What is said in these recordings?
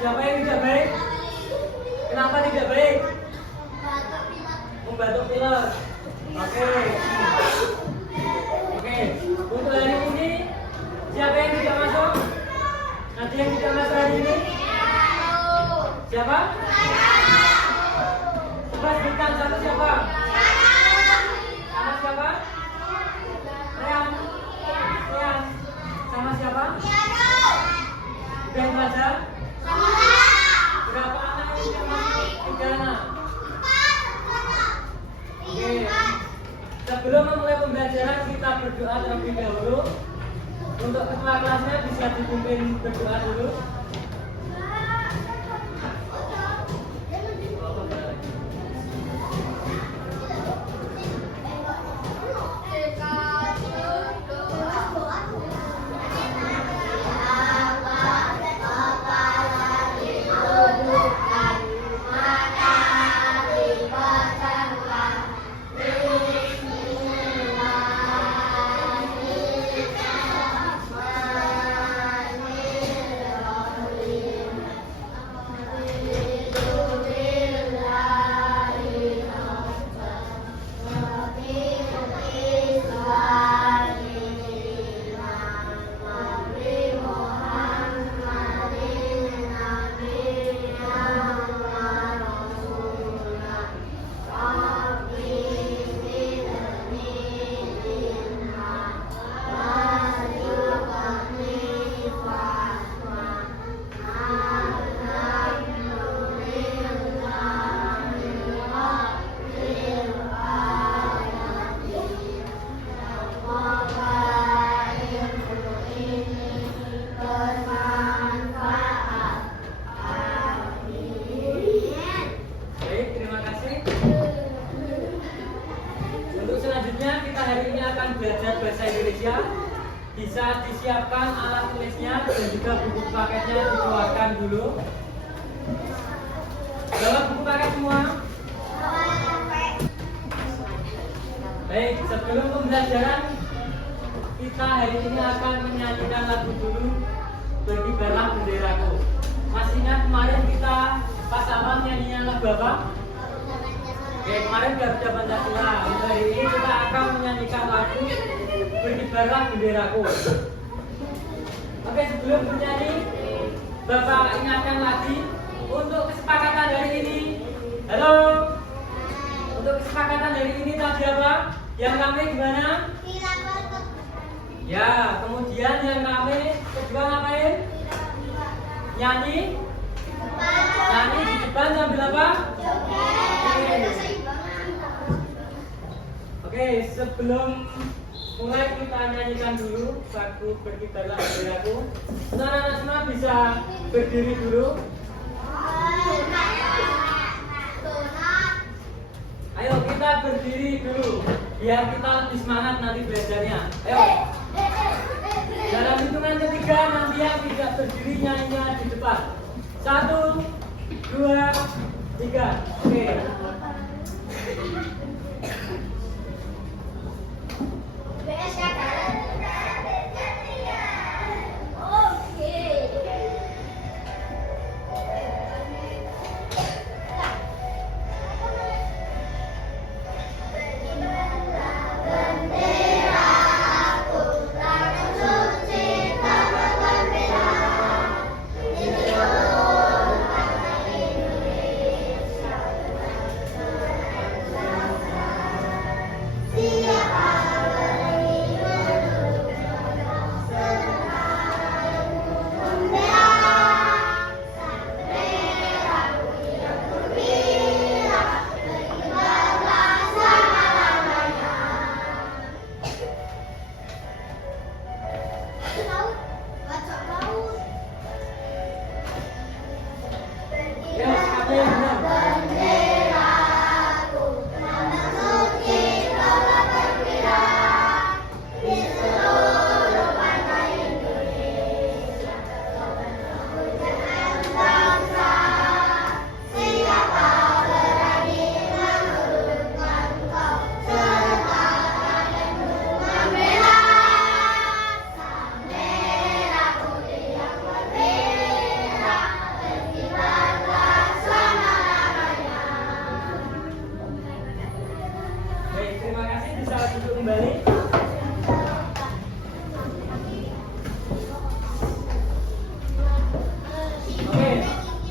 Siapa yang tidak baik? Kenapa tidak baik? Membatuk pilek. Oke. Oke. Untuk hari ini siapa yang tidak masuk? Ada yang tidak masuk hari ini? Siapa? Coba sebutkan satu siapa? Sama siapa? Rean. Rean. Sama siapa? Dan belajar? Berapa anak yang tidak masuk? 3 anak. Oke. Sebelum memulai pembelajaran kita berdoa terlebih dahulu. Untuk ketua kelasnya bisa dipimpin berdoa dulu. Bisa disiapkan alat tulisnya dan juga buku paketnya dikeluarkan dulu. Bawa buku paket semua. Baik, sebelum pembelajaran kita hari ini akan menyanyikan lagu dulu, Berkibarlah Benderaku. Masih ingat kemarin kita pas awal nyanyinya lagu apa? Oke, kemarin Garuda Pancasila. Hari ini kita akan menyanyikan lagu Berkibarlah Benderaku. Oke, sebelum bernyanyi, Bapak ingatkan lagi untuk kesepakatan hari ini. Halo. Untuk kesepakatan hari ini tadi apa? Yang rame gimana? Ya, kemudian yang rame kedua ngapain? Nyanyi. Nyanyi di depan sambil apa? Oke, sebelum mulai kita nyanyikan dulu lagu Berkibarlah Benderaku. Anak-anak semua bisa berdiri dulu. Ayo kita berdiri dulu biar kita lebih semangat nanti belajarnya. Ayo. Dalam hitungan ketiga nanti yang tidak berdiri nyanyinya di depan. 1, 2, 3. Oke.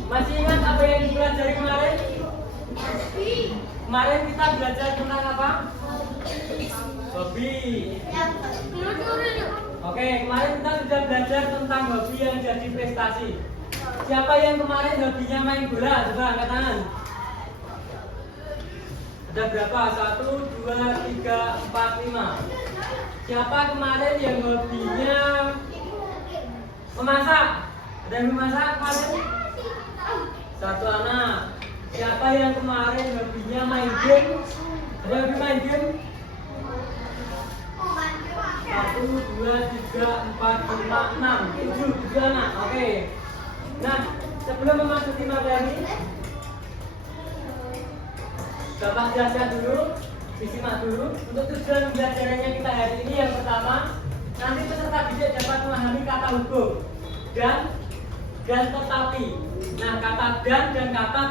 Masih ingat apa yang dipelajari kemarin? Kemarin kita belajar tentang apa? Hobi. Oke, kemarin kita sudah belajar tentang hobi yang jadi prestasi. Siapa yang kemarin hobinya main bola? Coba angkat tangan. Ada berapa? 1, 2, 3, 4, 5. Siapa kemarin yang hobinya memasak? Ada yang memasak kemarin? 1 anak. Siapa yang kemarin hobinya main game? Ada yang hobi main game? 1, 2, 3, 4, 5, 6, 7 anak. Oke. Nah, sebelum memasuki materi, Bapak jelaskan dulu, disimak dulu. Untuk tujuan pembelajarannya kita hari ini yang pertama, nanti peserta didik dapat memahami kata hukum dan tetapi. Nah, kata dan kata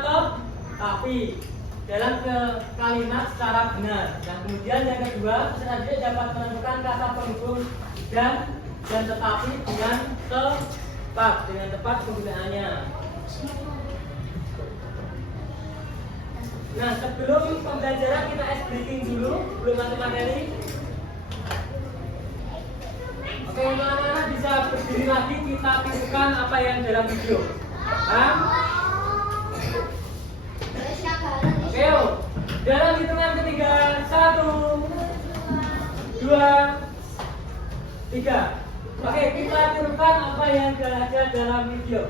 tapi dalam kalimat secara benar. Dan kemudian yang kedua, peserta didik dapat menentukan kata penghubung dan tetapi dengan tepat penggunaannya. Nah, sebelum pembelajaran kita ice breaking dulu, belum masuk materi. Oke, untuk anak-anak bisa berdiri lagi, kita tirukan apa yang dalam video. Paham? Oke, yuk. Dalam hitungan ketiga, 1, 2, 3. Oke, kita tirukan apa yang ada dalam video.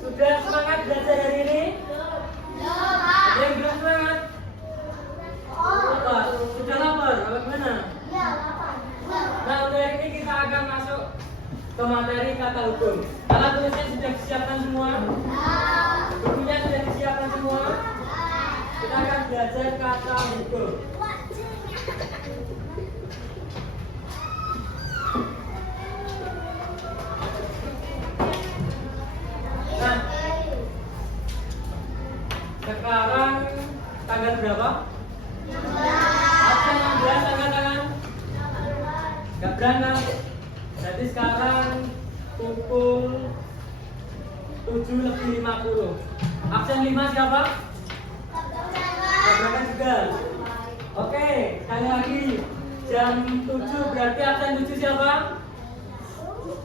Sudah semangat belajar hari ini? Ada yang belum semangat? Apa? Sudah lapar? Apa gimana? Nah, untuk hari ini kita akan masuk ke materi kata hukum. Alat tulisnya sudah disiapkan semua? Bukunya sudah disiapkan semua? Kita akan belajar kata hukum. Nah, sekarang tanggal berapa? 16. Absen 16, angkat tangan. Gak berangkat. Jadi sekarang pukul 7:50. Absen 5 siapa? Gak berangkat juga. Oke, sekali lagi. Jam 7 berarti absen 7 siapa?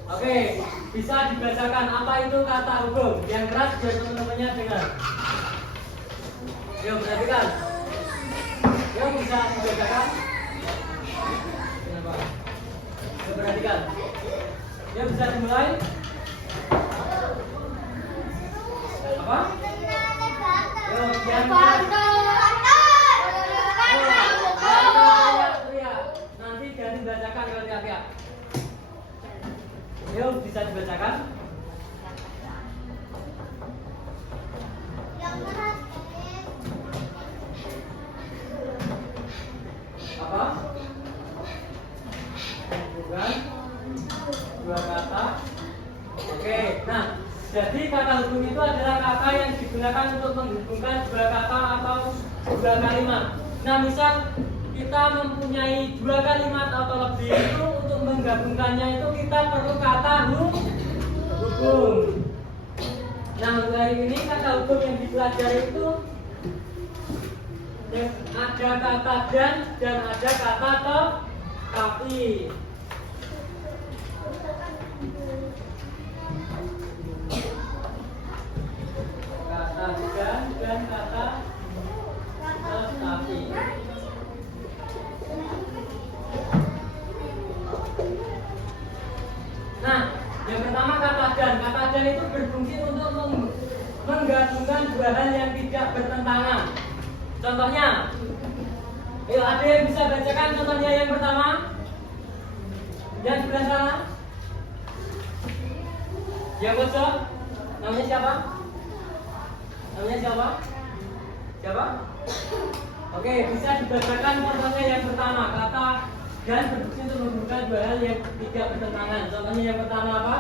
Oke, bisa dibacakan apa itu kata hukum? Yang keras biar teman-temannya dengar. Yuk, perhatikan. Yuk, bisa dibacakan. Yuk, perhatikan. Yuk, bisa dimulai. Apa? Yuk, yang teriak. Nanti ganti bacakan kalau teriak-teriak. Ayo bisa dibacakan. Apa? Bukan dua kata. Oke, nah jadi kata hubung itu adalah kata yang digunakan untuk menghubungkan dua kata atau dua kalimat. Nah, misal kita mempunyai dua kalimat atau lebih, itu untuk menggabungkannya itu kita perlu kata hubung. Nah, untuk hari ini kata hubung yang dipelajari itu ada kata dan ada kata tetapi. Kata dan kata tetapi. Nah, yang pertama kata dan. Kata dan itu berfungsi untuk menggabungkan dua hal yang tidak bertentangan. Contohnya, ada yang bisa bacakan contohnya yang pertama? Yang sebelah sana? Yang pojok? Namanya siapa? Namanya siapa? Siapa? Oke, bisa dibacakan contohnya yang pertama. Kata dan berfungsi untuk menghubungkan dua hal yang tidak bertentangan. Contohnya yang pertama apa?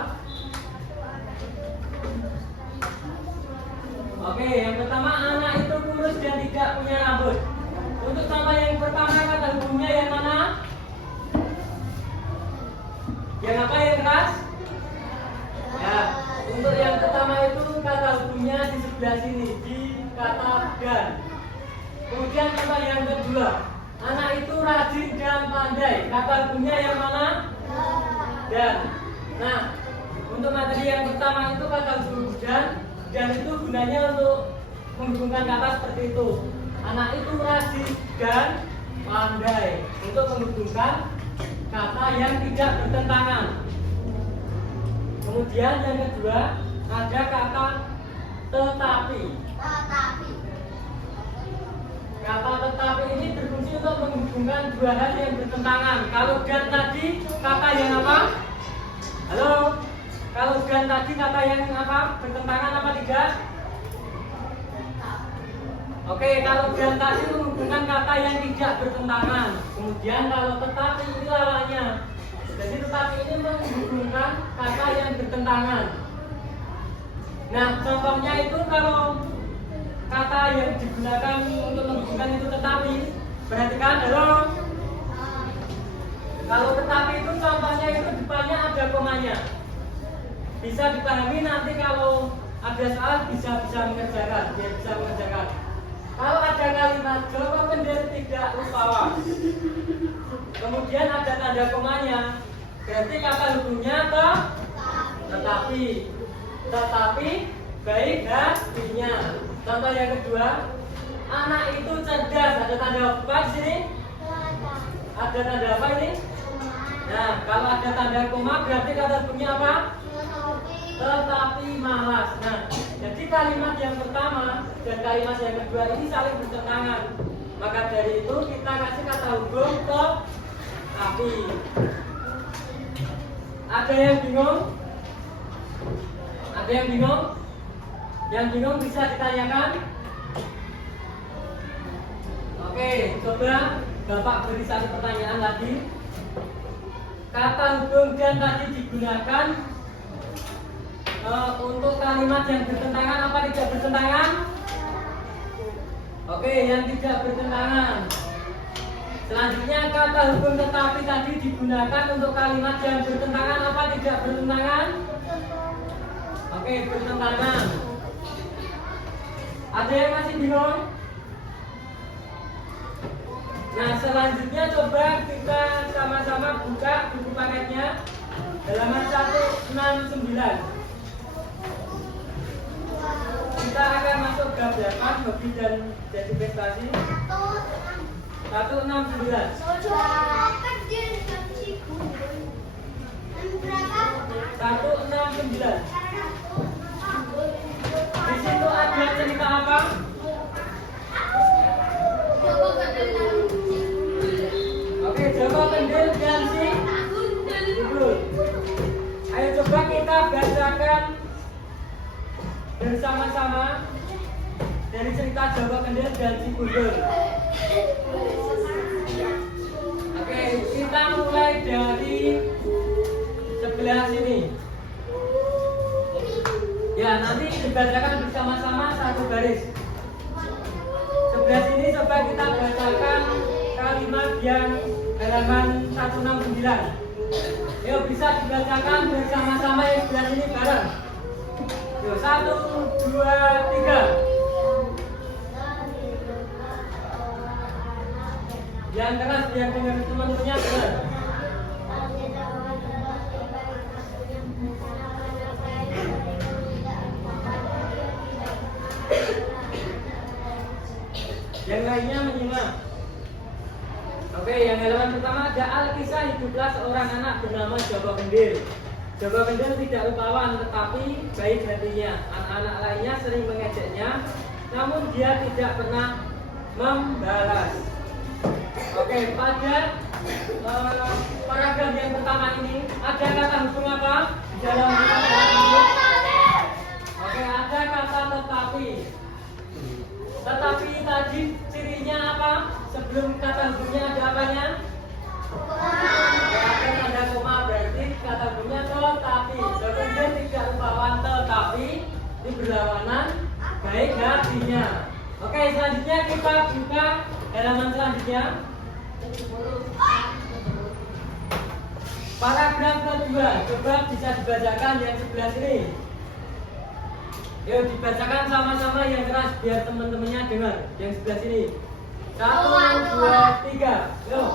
Oke, yang pertama anak itu kurus dan tidak punya rambut. Untuk contoh yang pertama kata hubungnya yang mana? Yang apa yang keras? Ya, untuk yang pertama itu kata hubungnya di sebelah sini di kata dan. Kemudian kata yang kedua, anak itu rajin dan pandai. Kata hubungnya yang mana? Dan. Nah, untuk materi yang pertama itu kata hubung dan itu gunanya untuk menghubungkan kata seperti itu. Anak itu rajin dan pandai untuk menghubungkan kata yang tidak bertentangan. Kemudian yang kedua ada kata tetapi. Kata tetapi ini berfungsi untuk menghubungkan dua hal yang bertentangan. Kalau dan tadi kata yang apa? Halo? Kalau dan tadi kata yang apa? Bertentangan apa tidak? Oke, kalau dan tadi menghubungkan kata yang tidak bertentangan. Kemudian kalau tetapi ini lawannya. Jadi tetapi ini menghubungkan kata yang bertentangan. Nah, contohnya itu kalau kata yang digunakan untuk menghubungkan itu tetapi, perhatikan, halo. Kalau tetapi itu contohnya itu depannya ada komanya. Bisa dipahami nanti kalau ada soal bisa mengerjakan, dia bisa mengerjakan. Kalau ada kalimat Joko Kendil tidak lupa. Kemudian ada tanda komanya, berarti kata hubungnya tetapi baik hatinya. Contoh yang kedua, anak itu cerdas. Ada tanda apa di sini? Ada tanda apa ini? Nah, kalau ada tanda koma berarti kata hubungnya apa? Tetapi malas. Nah, jadi kalimat yang pertama dan kalimat yang kedua ini saling bertentangan. Maka dari itu kita kasih kata hubung tetapi. Ada yang bingung? Ada yang bingung? Yang bingung bisa ditanyakan. Oke, coba Bapak beri satu pertanyaan lagi. Kata hubung dan tadi digunakan untuk kalimat yang bertentangan apa tidak bertentangan? Oke, yang tidak bertentangan. Selanjutnya kata hubung tetapi tadi digunakan untuk kalimat yang bertentangan apa tidak bertentangan? Oke, bertentangan. Ada yang masih bingung? Nah, selanjutnya coba kita sama-sama buka buku paketnya halaman 169. Kita akan masuk bab 8 hobi dan jadi prestasi 169. 169. Di situ ada cerita apa? Oke, Joko Kendil dan si Gundul. Ayo coba bersama-sama dari cerita Jawa Kendil dan Cibundul. Oke, kita mulai dari sebelah sini. Ya, nanti dibacakan bersama-sama satu garis. Sebelah sini coba kita bacakan kalimat yang halaman 169. Yuk, bisa dibacakan bersama-sama yang sebelah sini bareng. Yuk, 1, 2, 3. Yang keras biar dengar teman-temannya benar. Yang lainnya menyimak. Oke, yang halaman pertama ada Alkisah hiduplah seorang anak bernama Jawa Kendil. Jawa Kendil tidak rupawan tetapi baik hatinya. Anak-anak lainnya sering mengejeknya, namun dia tidak pernah membalas. Oke, pada paragraf yang pertama ini ada kata hubung apa di dalam kata ini? Oke, ada kata tetapi. Tetapi tadi cirinya apa? Sebelum kata hubungnya ada apanya? Ada tanda koma, berarti kata hubungnya tetapi. Kemudian tidak rupawan tetapi ini berlawanan baik hatinya. Oke, selanjutnya kita buka halaman selanjutnya. Paragraf kedua, coba bisa dibacakan yang sebelah sini. Yuk dibacakan sama-sama yang keras biar teman-temannya dengar. Yang sebelah sini. 1, 2, 3. Yuk.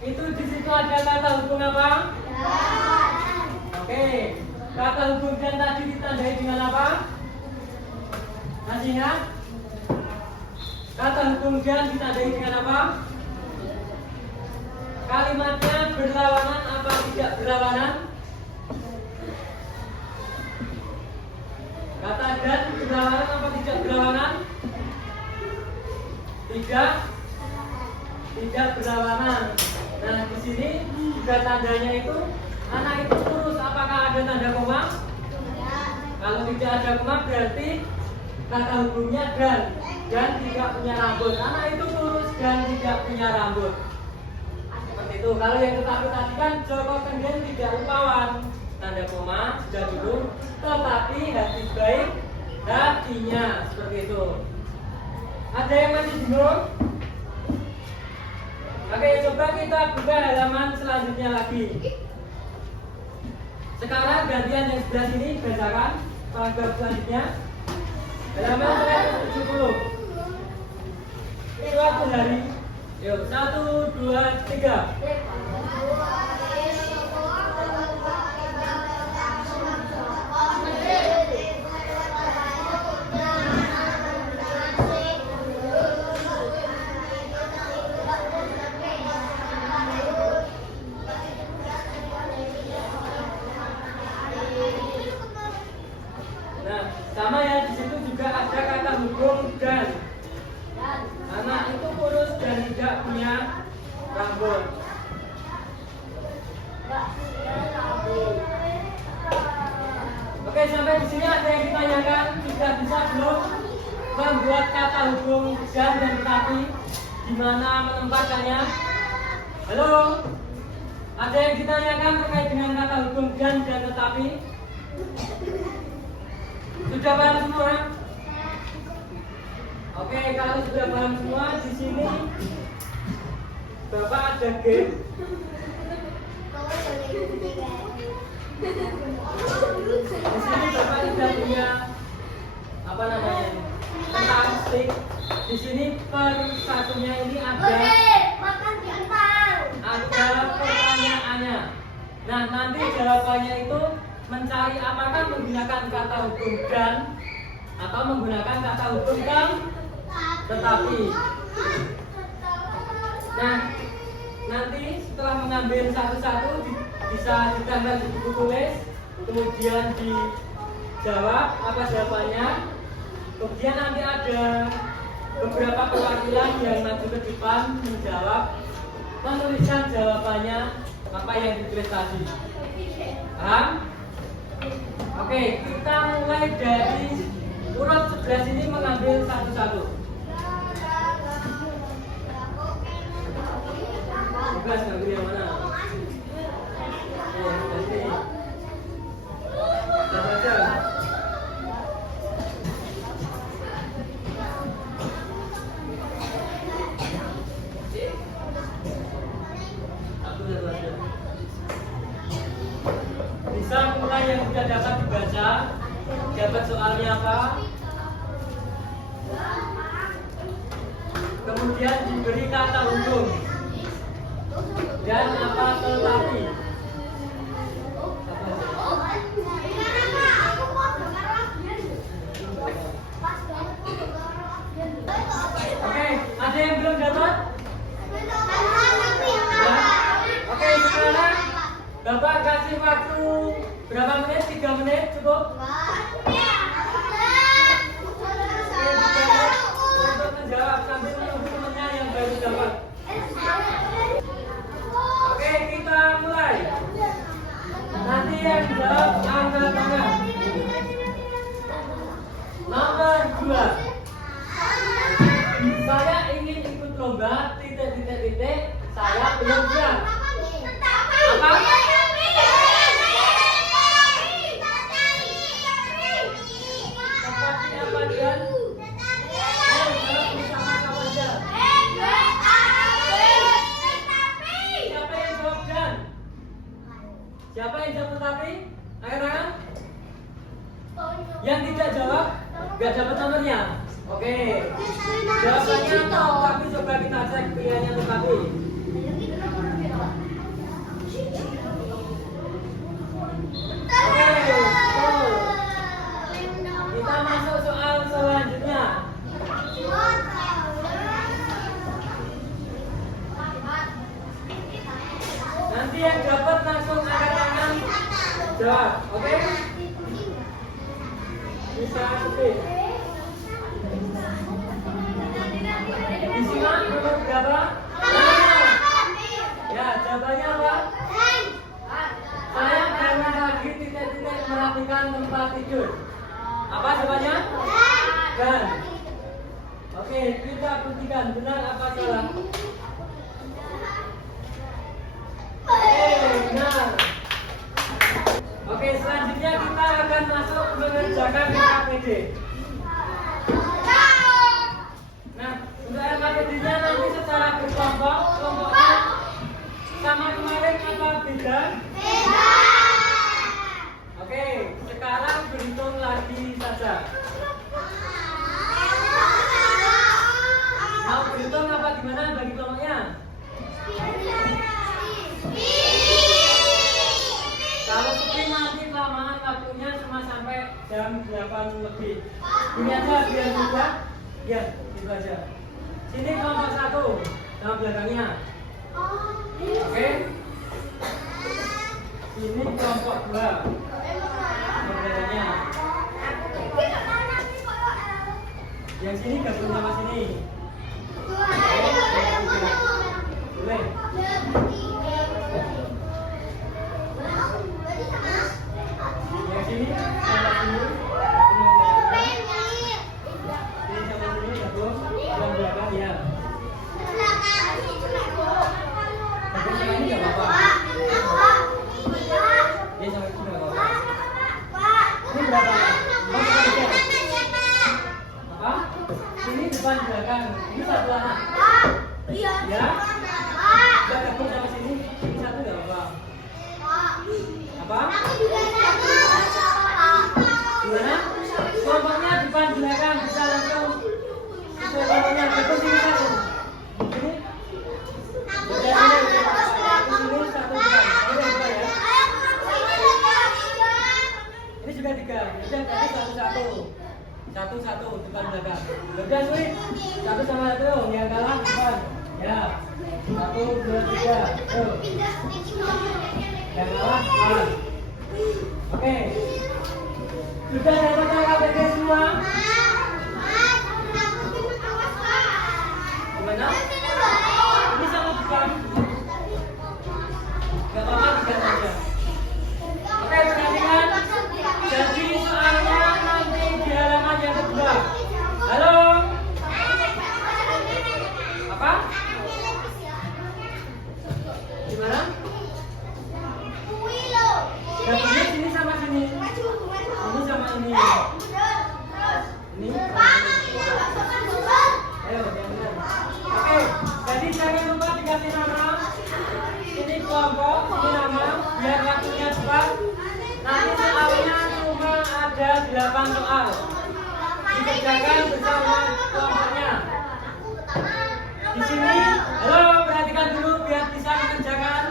Itu di situ ada kata hubung apa? Dan. Oke, kata hubung dan tadi ditandai dengan apa? Masih ingat? Kata hubung dan ditandai dengan apa? Kalimatnya berlawanan apa tidak berlawanan? Kata dan berlawanan apa tidak berlawanan? Tidak berlawanan. Nah, di sini juga tandanya itu anak itu kurus. Apakah ada tanda koma? Kalau tidak ada koma berarti kata hubungnya dan tidak punya rambut. Anak itu kurus dan tidak punya rambut. Seperti itu. Kalau yang tetapi tadi kan Jawa Kendil tidak rupawan. Tanda koma sudah dulu. Tetapi hati baik hatinya. Seperti itu. Ada yang masih bingung? Oke, coba kita buka halaman selanjutnya lagi. Sekarang gantian yang sebelah sini, bacakan paragraf selanjutnya. Halaman 70. Suatu hari. Yuk, 1, 2, 3. Sama ya, di situ juga ada kata hubung dan. Anak itu kurus dan tidak punya rambut. Oke, sampai di sini ada yang ditanyakan, sudah bisa belum membuat kata hubung dan tetapi? Di mana menempatkannya? Halo? Ada yang ditanyakan terkait dengan kata hubung dan tetapi? Sudah paham semua? Oke, kalau sudah paham semua, di sini Bapak ada game. Di sini Bapak sudah punya apa namanya? Tentang stick. Di sini per satunya ini ada pertanyaannya. Nah, nanti jawabannya itu mencari apakah menggunakan kata hubung dan atau menggunakan kata hukum tetapi. Nah, nanti setelah mengambil satu-satu bisa ditambah di buku tulis, kemudian dijawab apa jawabannya. Kemudian nanti ada beberapa perwakilan yang maju ke depan menjawab, menuliskan jawabannya apa yang ditulis tadi. Paham? Oke, kita mulai dari urut 11 ini mengambil satu-satu. Tugas ngambil yang mana? Nanti. Baca. Bisa mulai yang sudah dapat dibaca, dapat soalnya apa, kemudian diberi kata hukum dan apa tetapi. Oke, ada yang belum dapat? Ya. Oke, sekarang Bapak kasih waktu berapa menit? 3 menit cukup? Untuk menjawab sambil menunggu temannya yang baru dapat. Oke, kita mulai. Nanti yang jawab angkat tangan. Nomor 2. Saya ingin ikut lomba titik-titik-titik. Saya belum siap. Apa? Seperti apa dia? Ayo, jawab bersama-sama aja. Siapa yang jawab dan? Siapa yang jawab tetapi? Angkat tangan. Yang tidak jawab, gak dapat nomornya. Oke. Jawabannya tapi coba kita cek pilihannya tetapi. Kita masuk soal selanjutnya. Nanti yang dapat langsung angkat tangan jawab, oke? Bisa speak. Disimak nomor berapa? Ya, jawabannya apa? Saya bangun pagi titik-titik merapikan tempat tidur. Apa jawabannya? Dan. Oke, kita buktikan benar apa salah. Benar. Oke, selanjutnya kita akan masuk mengerjakan KPD. Nah, untuk KPD-nya nanti secara berkelompok, kelompoknya sama kemarin apa beda? Beda. Oke, sekarang berhitung lagi saja. Mau berhitung apa gimana bagi kelompoknya? Kalau seperti nanti kelamaan waktunya cuma sampai jam 8 lebih. Ini aja biar mudah. Ya, itu aja. Sini kelompok 1, nama belakangnya. Oke. Ini kelompok 2. Belakangnya. Yang sini gabung sama sini. Boleh. Yang sini sama sini. Ini sama sini gabung. Yang belakang ya. Gabung sama ini nggak apa-apa. Ini sama sini nggak apa-apa. Ini berapa? Apa? Ini depan belakang. Ini satu anak. Ya. Kita gabung sama sini. Ini satu nggak apa-apa. Apa? Gimana? Kelompoknya depan belakang bisa langsung sesuai kelompoknya. Gabung sini satu. Sini. Sini satu bulan. Ini dua ya. Ini juga 3. Bisa berarti satu-satu. 1, satu depan belakang. Udah sulit. Satu sama satu yang kalah depan. Ya. 1, 2, 3. Tuh. Yang kalah kalah. Oke. Sudah dapat KTP semua? Gimana? Ini sama bukan? Gak apa-apa, tidak saja. Oke, perhatikan. Jadi soalnya nanti di halaman yang kedua. Halo? Apa? Gimana? Gabungnya sini sama sini. Ini sama ini. Ini. Ayo, jangan. Oke, jadi jangan lupa dikasih nama. Ini kelompok, ini nama, biar waktunya cepat. Nanti soalnya cuma ada 8 soal. Dikerjakan bersama kelompoknya. Di sini, halo, perhatikan dulu biar bisa mengerjakan.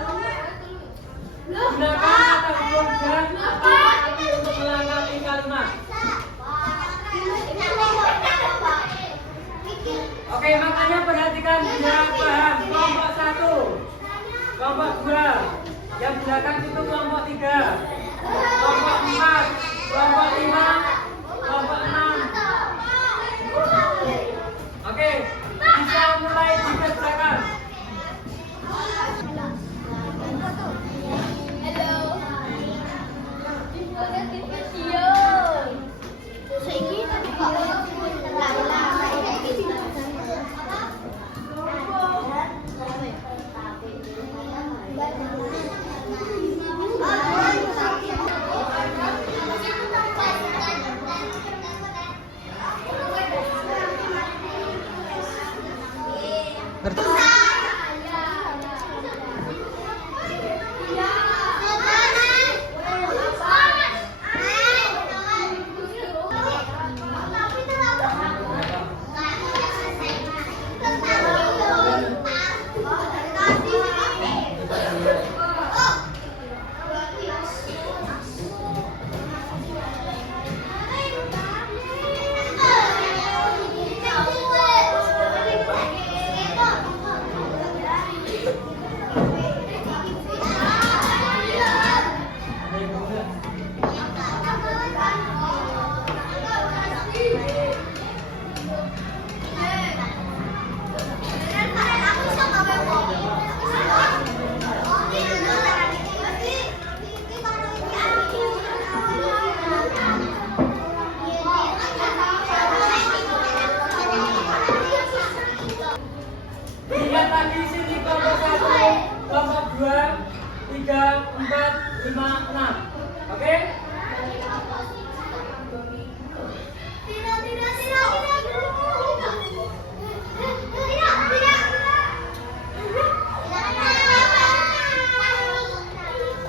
Gunakan kata huruf dan kata arti untuk melengkapi kalimat. Oke, makanya perhatikan biar paham. Kelompok 1, kelompok 2, yang belakang itu kelompok 3, kelompok 4, kelompok 5, kelompok 6. Oke, bisa mulai dikerjakan. Lihat lagi sini kelompok 1, kelompok 2, 3, 4, 5, 6. Oke?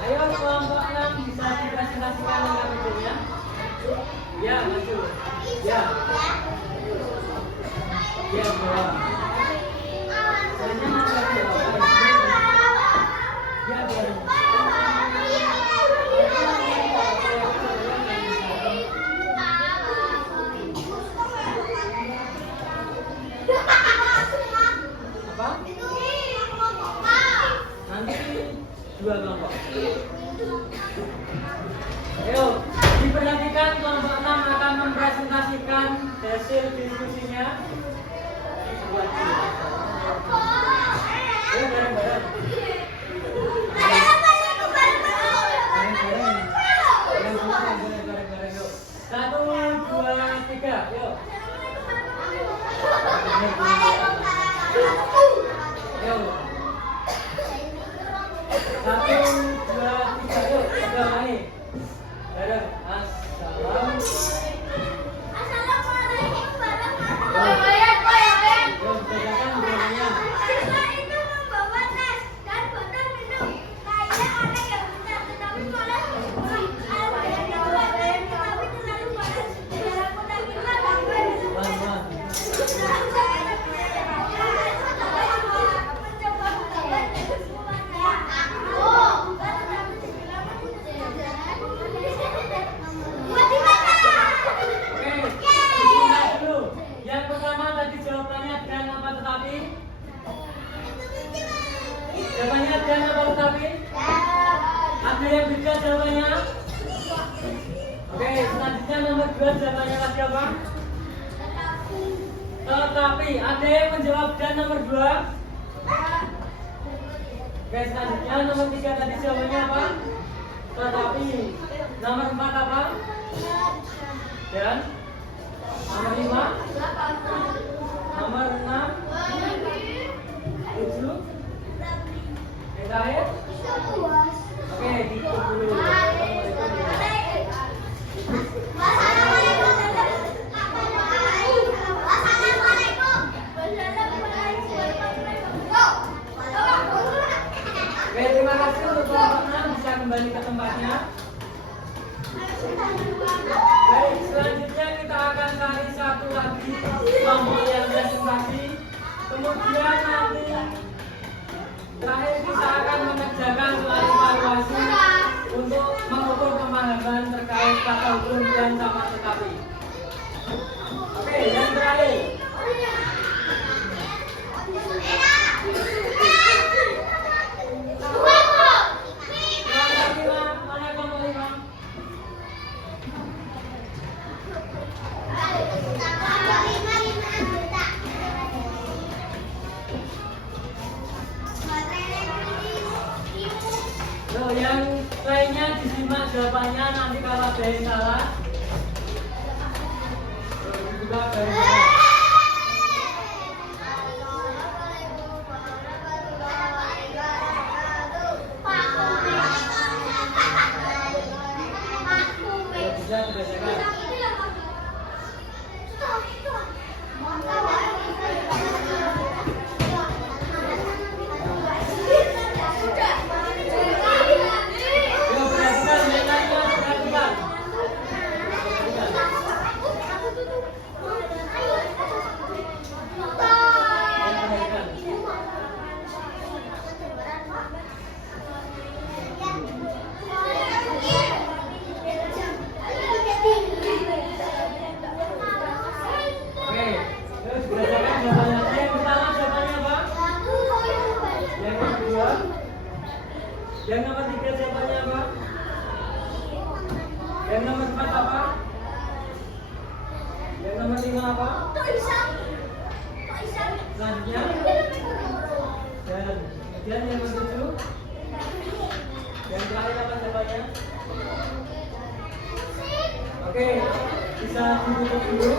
Ayo kelompok 6 bisa dipresentasikan dengan videonya. Ya, maju. Ya. Ya, bawah. Dua kelompok. Ayo, diperhatikan kelompok 6 akan mempresentasikan hasil diskusinya. Ayo, jawabannya? Oke, selanjutnya nomor 2 jawabannya lagi apa? Tetapi. Ada yang menjawab dan nomor 2? Oke, selanjutnya nomor 3 tadi jawabannya apa? Tetapi. Nomor 4 apa? Dan nomor 5? Nomor 6? 7? Yang terakhir? Oke, ditutup dulu. Oke, terima kasih untuk teman-teman bisa kembali ke tempatnya. Baik, selanjutnya kita akan cari satu lagi kelompok yang presentasi. Kemudian nanti terakhir kita akan mengerjakan soal evaluasi untuk mengukur pemahaman terkait kata hukum dan sama tetapi. Oke, yang terakhir. Yang lainnya disimak jawabannya, nanti kalau ada yang salah juga yang nomor 3 jawabannya apa? Yang nomor 4 apa? Yang nomor 5 apa? Selanjutnya dan kemudian yang nomor 7. Yang terakhir apa jawabannya? Oke, bisa ditutup dulu.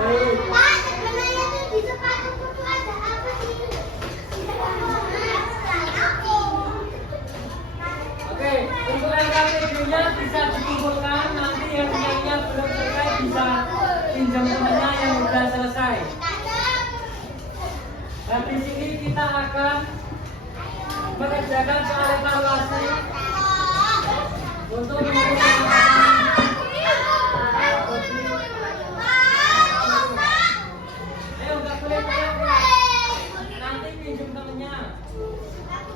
Baik. Oke, untuk LKPD-nya bisa dikumpulkan, nanti yang punyanya belum selesai bisa pinjam temannya yang sudah selesai. Dan di sini kita akan mengerjakan soal evaluasi untuk mengukur. Ayo, nggak boleh nanti pinjam temannya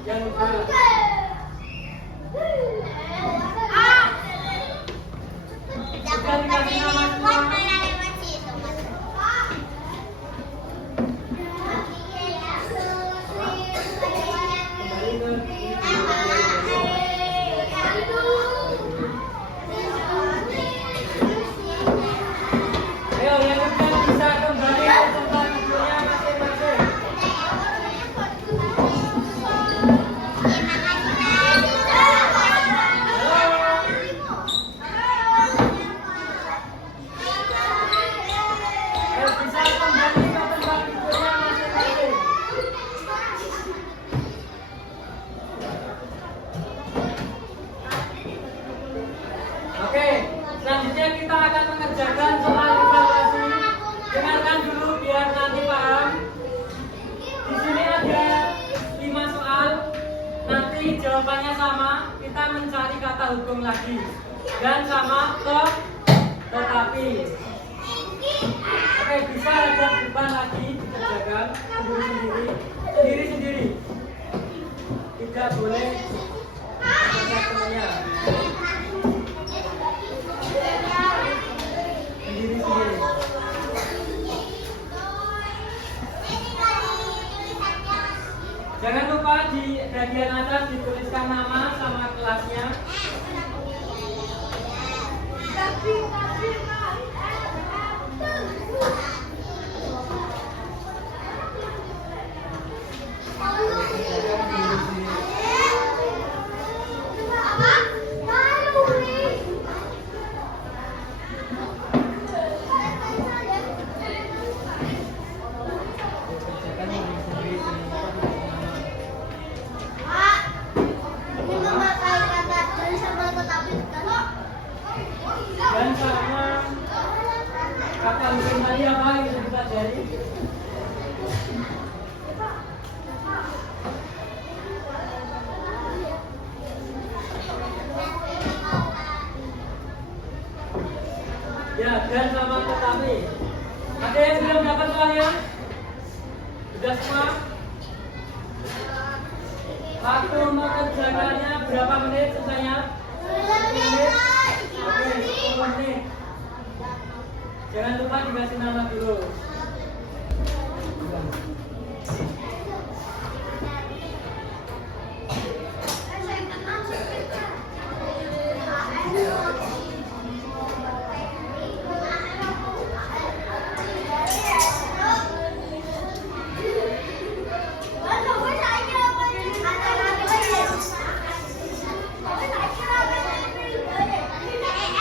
yang udah. Sudah dikasih nama semua. Ayo, yang udah bisa kembali ke tempat tidurnya masing-masing. Oke, selanjutnya kita akan mengerjakan soal evaluasi. Dengarkan dulu biar nanti paham. Di sini ada 5 soal. Nanti jawabannya sama. Kita mencari kata hukum lagi dan sama tetapi. Oke, bisa ada depan lagi dikerjakan sendiri-sendiri. Tidak boleh ada temannya. Sendiri-sendiri. Jangan lupa di bagian atas dituliskan nama sama kelasnya. Dan sama kata hukum tadi apa yang bisa dipelajari? Ya, dan sama tetapi. Ada yang belum dapat soalnya? Sudah semua? Waktu mengerjakannya berapa menit selesainya? 10 menit? Oke, 10 menit. Jangan lupa dikasih nama dulu.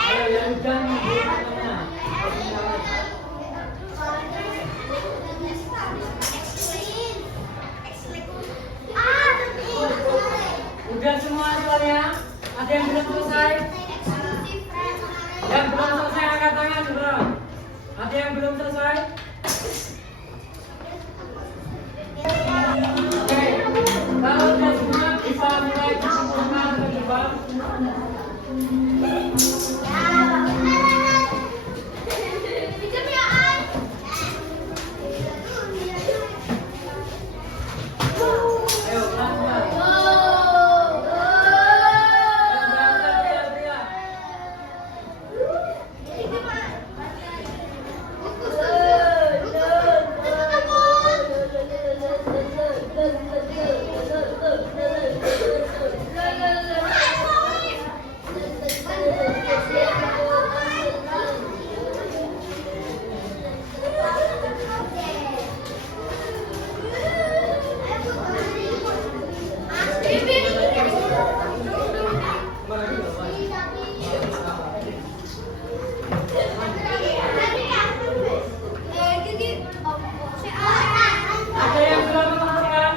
Ayo yang jangan namanya. Udah semua soalnya? Ada yang belum selesai? Yang belum selesai angkat tangan bro. Ada yang belum selesai? Oke, kalau udah semua bisa mulai dikumpulkan ke depan. Ayo pelan-pelan. Ada yang belum menemukan?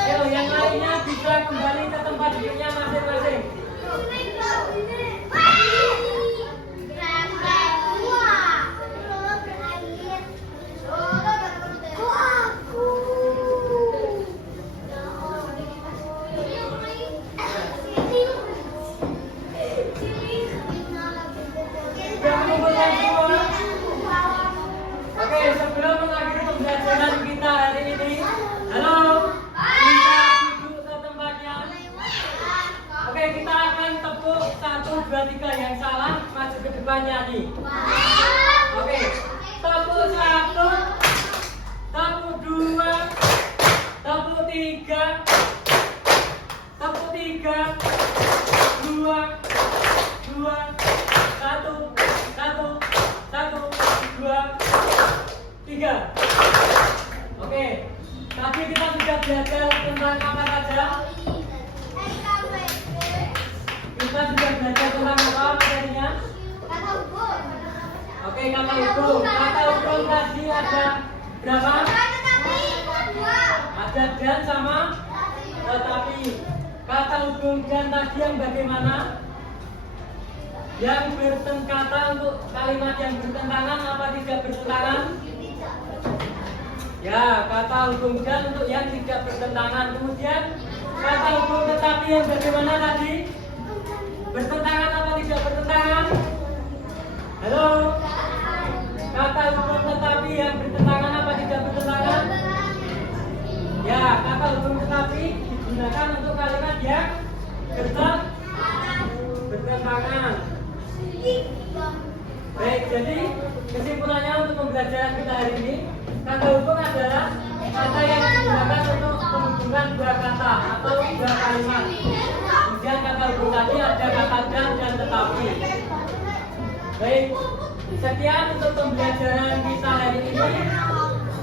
Ayo yang lainnya bisa kembali ke tempat duduknya masing-masing. Sudah mengumpulkan semua? Oke, sebelum mengakhiri pembelajaran kita hari ini, halo, bisa duduk ke tempatnya. Oke, kita akan tepuk 1, 2, 3 yang salah maju ke depan nyanyi. Oke, tepuk 1, tepuk 2, tepuk 3, tepuk 3, 2, 2, 1, 2, 3. Oke, tadi kita sudah belajar tentang apa saja? Kita sudah belajar tentang apa materinya? Oke, kata hukum. Kata hukum tadi ada berapa? Ada dan sama tetapi. Kata hukum dan tadi yang bagaimana? Yang bertengkatan untuk kalimat yang bertentangan apa tidak bertentangan? Ya, kata hukum dan untuk yang tidak bertentangan. Kemudian kata hukum tetapi yang bagaimana tadi? Bertentangan apa tidak bertentangan? Halo? Kata hukum tetapi yang bertentangan apa tidak bertentangan? Ya, kata hukum tetapi digunakan untuk kalimat yang bertentangan. Baik, jadi kesimpulannya untuk pembelajaran kita hari ini. Kata hubung adalah kata yang digunakan untuk menghubungkan dua kata atau dua kalimat. Kemudian kata hubung tadi ada kata dan tetapi. Baik, sekian untuk pembelajaran kita hari ini.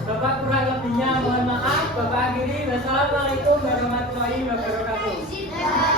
Bapak kurang lebihnya mohon maaf. Bapak akhiri. Wassalamualaikum warahmatullahi wabarakatuh.